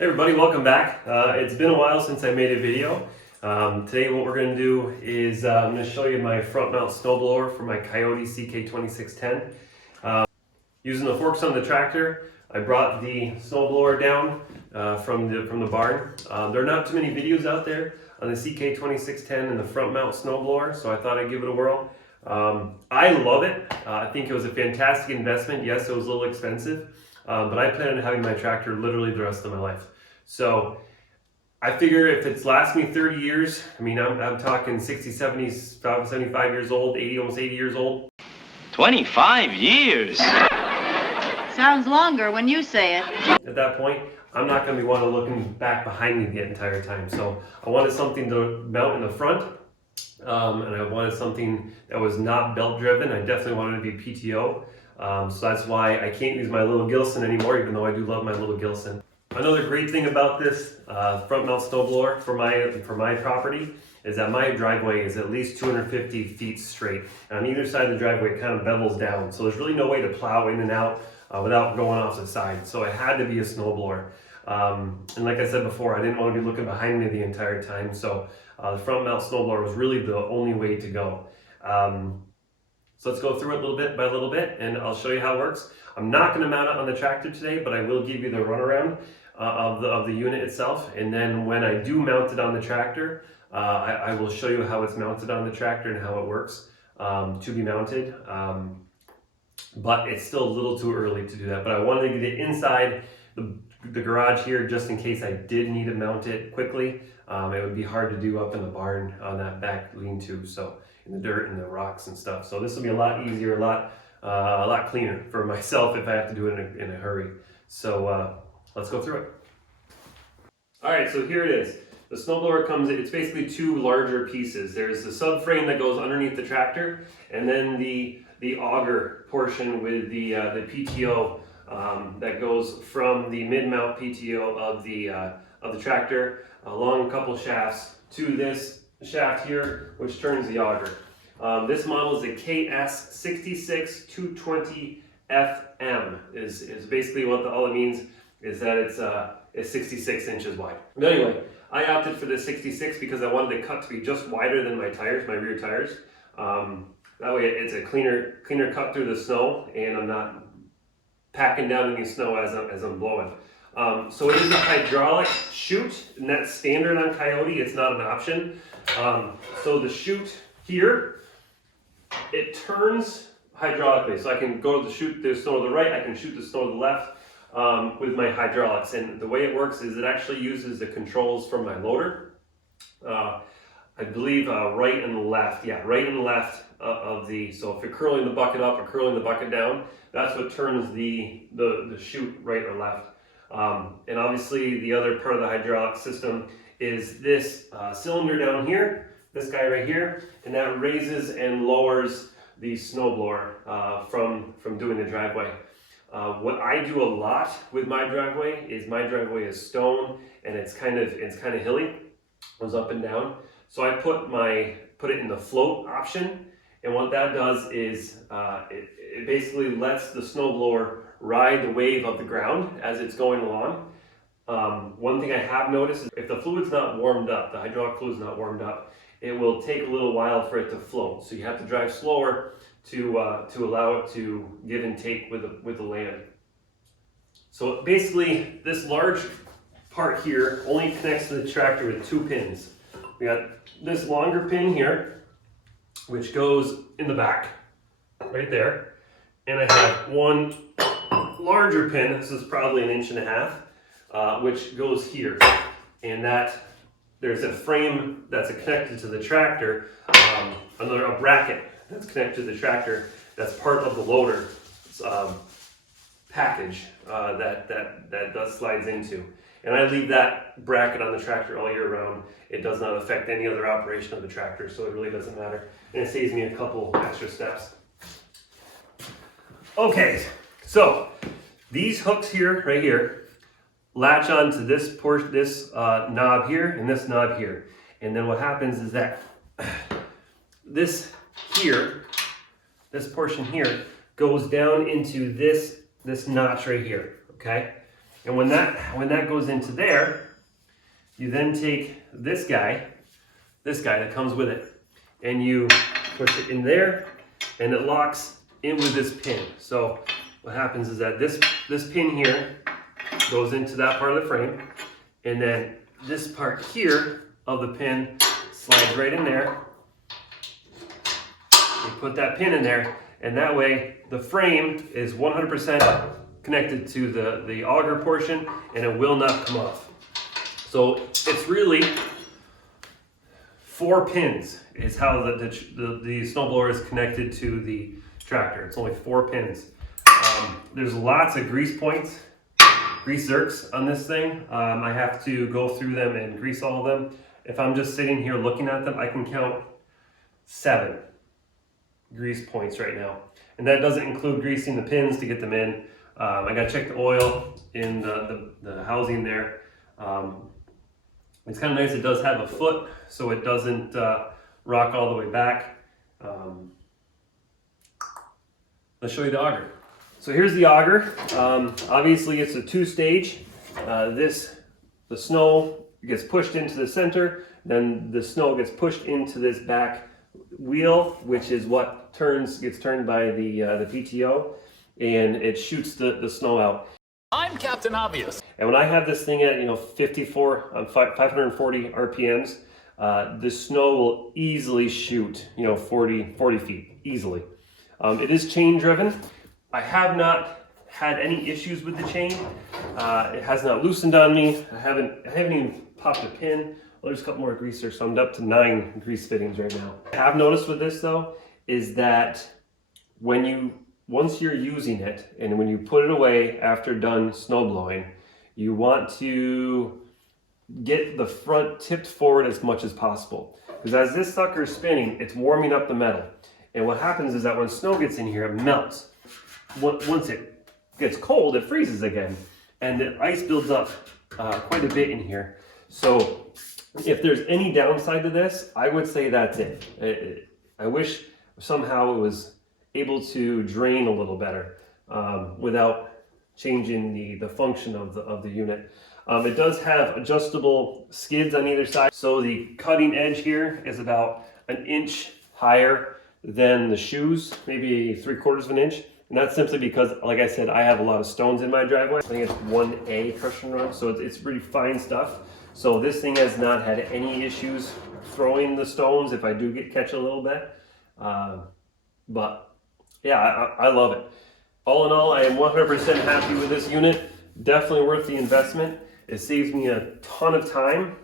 Hey everybody, welcome back. It's been a while since I made a video. Today what we're going to do is I'm going to show you my front mount snowblower for my Kioti CK2610. Using the forks on the tractor, I brought the snowblower down from the barn. There are not too many videos out there on the CK2610 and the front mount snowblower, so I thought I'd give it a whirl. I love it. I think it was a fantastic investment. Yes, it was a little expensive. But I plan on having my tractor literally the rest of my life. So I figure if it's lasts me 30 years, I mean, I'm talking 60, 70, 75 years old, 80, almost 80 years old. 25 years? Sounds longer when you say it. At that point, I'm not going to be looking back behind me the entire time. So I wanted something to mount in the front, and I wanted something that was not belt driven. I definitely wanted to be PTO. So that's why I can't use my little Gilson anymore, even though I do love my little Gilson. Another great thing about this front mount snowblower for my property is that my driveway is at least 250 feet straight. And on either side of the driveway, it kind of bevels down. So there's really no way to plow in and out without going off the side. So it had to be a snowblower. And like I said before, I didn't want to be looking behind me the entire time. So the front mount snowblower was really the only way to go. So let's go through it little bit by little bit, and I'll show you how it works. I'm not going to mount it on the tractor today, but I will give you the runaround of the unit itself. And then when I do mount it on the tractor, I will show you how it's mounted on the tractor and how it works to be mounted. But it's still a little too early to do that. But I wanted to get it inside the garage here just in case I did need to mount it quickly. It would be hard to do up in the barn on that back lean-to, so in the dirt and the rocks and stuff. So this will be a lot easier, a lot cleaner for myself if I have to do it in a hurry. So let's go through it. All right, so here it is. The snowblower comes, it's basically two larger pieces. There's the subframe that goes underneath the tractor, and then the auger portion with the PTO that goes from the mid-mount PTO of the tractor along a couple shafts to this shaft here, which turns the auger. This model is a KS66-220FM. Is basically what all it means is that it's 66 inches wide. But anyway, I opted for the 66 because I wanted the cut to be just wider than my tires, my rear tires. That way it's a cleaner cut through the snow, and I'm not packing down any snow as I'm blowing. So it is a hydraulic chute, and that's standard on Kioti. It's not an option. So the chute here, it turns hydraulically. So I can go to shoot the snow to the right, I can shoot the snow to the left with my hydraulics. And the way it works is it actually uses the controls from my loader. I believe right and left. Yeah, right and left of the, so if you're curling the bucket up or curling the bucket down, that's what turns the chute right or left. And obviously the other part of the hydraulic system is this cylinder down here, this guy right here, and that raises and lowers the snowblower from doing the driveway. What I do a lot with my driveway is stone, and it's kind of hilly. It goes up and down. So I put it in the float option, and what that does is it basically lets the snowblower ride the wave of the ground as it's going along. One thing I have noticed is if the fluid's not warmed up, the hydraulic fluid's not warmed up, it will take a little while for it to float. So you have to drive slower to allow it to give and take with the land. So basically, this large part here only connects to the tractor with two pins. We got this longer pin here, which goes in the back, right there. And I have one larger pin, this is probably 1.5 inches, which goes here. And there's a frame that's connected to the tractor, a bracket that's connected to the tractor that's part of the loader package that slides into. And I leave that bracket on the tractor all year round. It does not affect any other operation of the tractor, so it really doesn't matter. And it saves me a couple extra steps. Okay, so these hooks here, right here, latch onto this knob here and this knob here. And then what happens is that this portion here goes down into this notch right here, okay? And when that goes into there, you then take this guy that comes with it, and you push it in there, and it locks in with this pin. So what happens is that this pin here goes into that part of the frame, and then this part here of the pin slides right in there. You put that pin in there, and that way the frame is 100% connected to the auger portion, and it will not come off. So it's really 4 pins is how the snowblower is connected to the tractor. It's only 4 pins. There's lots of grease points, grease zerks on this thing. I have to go through them and grease all of them. If I'm just sitting here looking at them, I can count 7 grease points right now. And that doesn't include greasing the pins to get them in. I gotta check the oil in the housing there. It's kind of nice, it does have a foot, so it doesn't rock all the way back. Let's show you the auger. So here's the auger. Obviously it's a 2-stage. The snow gets pushed into the center, then the snow gets pushed into this back wheel, which is what gets turned by the PTO, and it shoots the snow out. I'm Captain Obvious. And when I have this thing at 540 RPMs, the snow will easily shoot 40 feet easily. It is chain driven. I have not had any issues with the chain. It has not loosened on me. I haven't even popped a pin. Well, there's a couple more greasers, so I'm up to 9 grease fittings right now. What I have noticed with this though is that once you're using it and when you put it away after done snow blowing, you want to get the front tipped forward as much as possible. Because as this sucker is spinning, it's warming up the metal. And what happens is that when snow gets in here, it melts. Once it gets cold, it freezes again. And the ice builds up quite a bit in here. So if there's any downside to this, I would say that's it. I wish somehow it was able to drain a little better without changing the function of the unit. It does have adjustable skids on either side. So the cutting edge here is about 1 inch higher than the shoes, maybe 3/4 of an inch. And that's simply because, like I said, I have a lot of stones in my driveway. I think it's 1A crush and run, so it's pretty fine stuff. So this thing has not had any issues throwing the stones if I do catch a little bit. But yeah, I love it. All in all, I am 100% happy with this unit. Definitely worth the investment. It saves me a ton of time.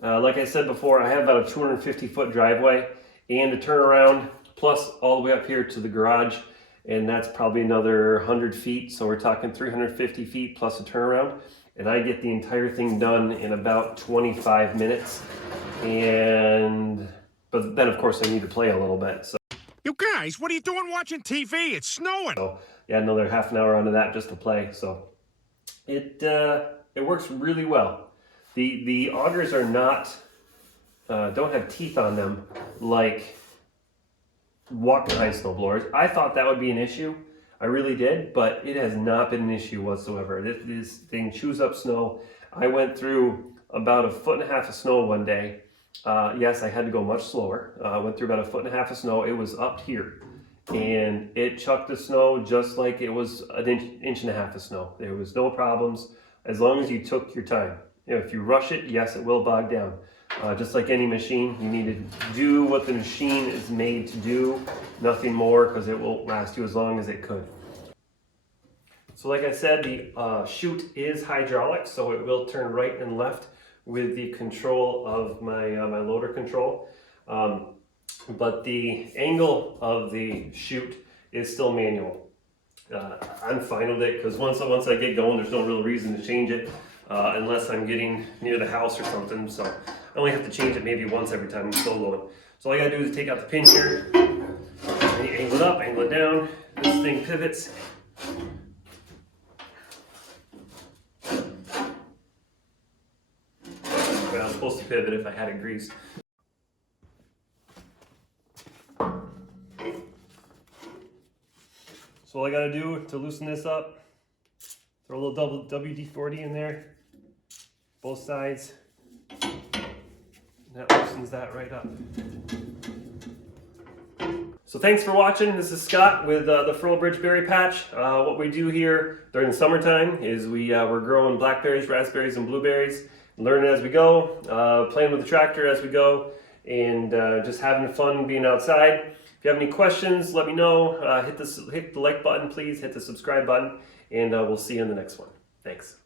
Like I said before, I have about a 250-foot driveway and a turnaround, plus all the way up here to the garage. And that's probably another 100 feet. So we're talking 350 feet plus a turnaround. And I get the entire thing done in about 25 minutes. But then of course I need to play a little bit. So. You guys, what are you doing watching TV? It's snowing. So yeah, another half an hour onto that just to play. So it works really well. The augers are not, don't have teeth on them like walk-behind snowblowers. I thought that would be an issue. I really did, but it has not been an issue whatsoever. This thing chews up snow. I went through about 1.5 feet of snow one day. Yes, I had to go much slower. I went through about 1.5 feet of snow. It was up here, and it chucked the snow just like it was 1.5 inches of snow. There was no problems as long as you took your time. If you rush it, yes, it will bog down. Just like any machine, you need to do what the machine is made to do, nothing more, because it won't last you as long as it could. So like I said, the chute is hydraulic, so it will turn right and left with the control of my loader control. But the angle of the chute is still manual. I'm fine with it, because once I get going, there's no real reason to change it unless I'm getting near the house or something. So I only have to change it maybe once every time I'm soloing. So all I gotta do is take out the pin here, and you angle it up, angle it down. This thing pivots. But I was supposed to pivot if I had it greased. So all I gotta do to loosen this up, Throw a little double WD-40 in there, both sides. That loosens that right up. So thanks for watching. This is Scott with the Furl Bridge Berry Patch. What we do here during the summertime is we're growing blackberries, raspberries, and blueberries, learning as we go, playing with the tractor as we go, and just having fun being outside. If you have any questions, let me know. Hit the like button, please. Hit the subscribe button, and we'll see you in the next one. Thanks.